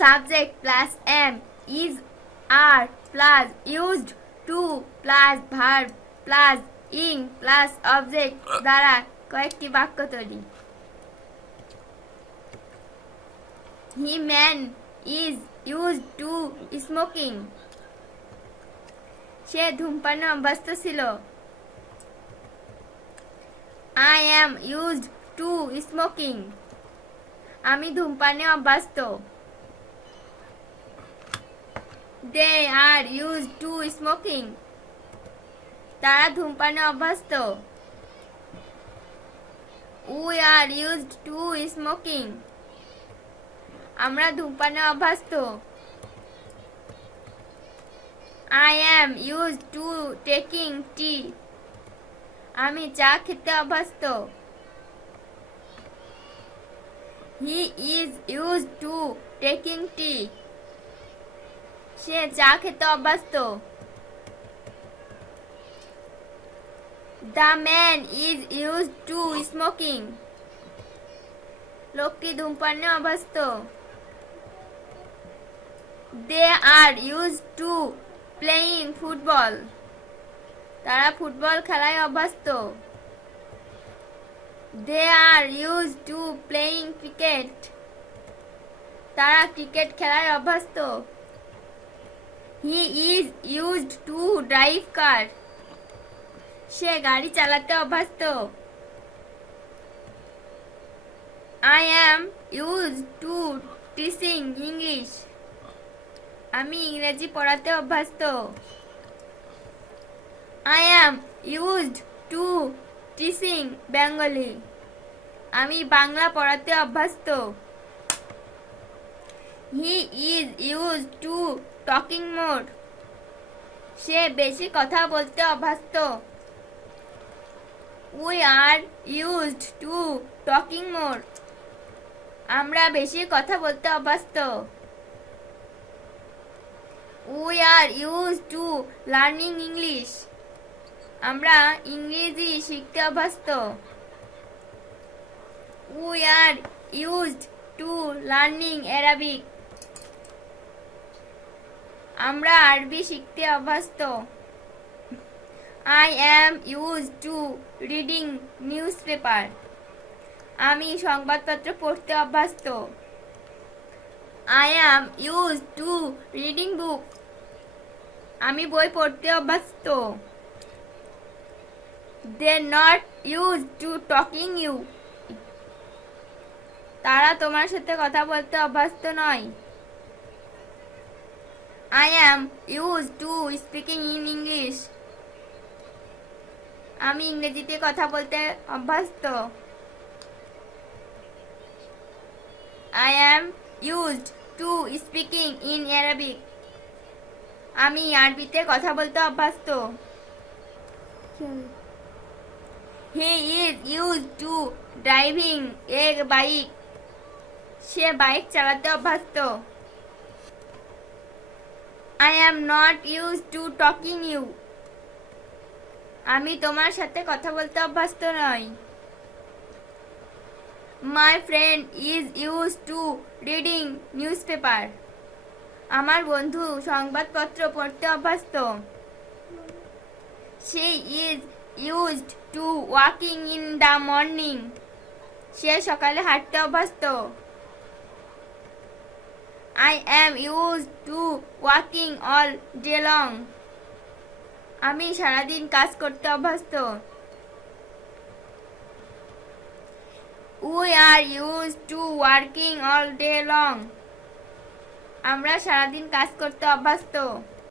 subject plus am is are plus used to plus verb plus ing plus object দ্বারা কয়েকটি বাক্য তৈরি। He man is used to smoking. সে ধূমপানে অভ্যস্ত ছিল। I am used to smoking. আমি ধূমপানে অভ্যস্ত। They are used to smoking. তারা ধূমপানে অভ্যস্ত। We are used to smoking. আমরা ধূমপানে অভ্যস্ত। I am used to taking tea. আমি চা খেতে অভ্যস্ত। He is used to taking tea. সে চা খেতে অভ্যস্ত। The man is used to smoking. লোকটি ধূমপানে অভ্যস্ত। They are used to playing football. তারা ফুটবল খেলায় অভ্যস্ত। They are used to playing cricket. তারা ক্রিকেট খেলায় অভ্যস্ত। He is used to drive car. সে গাড়ি চালাতে অভ্যস্ত। I am used to teaching English. আমি ইংরেজি পড়াতে অভ্যস্ত। I am used to teaching Bengali. আমি বাংলা পড়াতে অভ্যস্ত। He is used to talking more. সে বেশি কথা বলতে অভ্যস্ত। We are used to talking more. আমরা বেশি কথা বলতে অভ্যস্ত। We are used to learning English. আমরা ইংরেজি শিখতে অভ্যস্ত। We are used to learning Arabic. আমরা আরবি শিখতে অভ্যস্ত। I am used to reading newspaper. আমি সংবাদপত্র পড়তে অভ্যস্ত। I am used to reading book. আমি বই পড়তে অভ্যস্ত। They not used to talking you. তারা তোমার সাথে কথা বলতে অভ্যস্ত নয়। I am used to speaking in English. আমি ইংরেজিতে কথা বলতে অভ্যস্ত। I am used to speaking in Arabic. আমি আরবিতে কথা বলতে অভ্যস্ত। He is used to driving a bike. সে বাইক চালাতে অভ্যস্ত। I am not used to talking you. আমি তোমার সাথে কথা বলতে অভ্যস্ত নই। My friend is used to reading newspaper. আমার বন্ধু সংবাদপত্র পড়তে অভ্যস্ত। She is used to walking in the morning. সে সকালে হাঁটতে অভ্যস্ত। I am used to working all day long. আমি সারাদিন কাজ করতে অভ্যস্ত। We are used to working all day long. আমরা সারাদিন কাজ করতে অভ্যস্ত।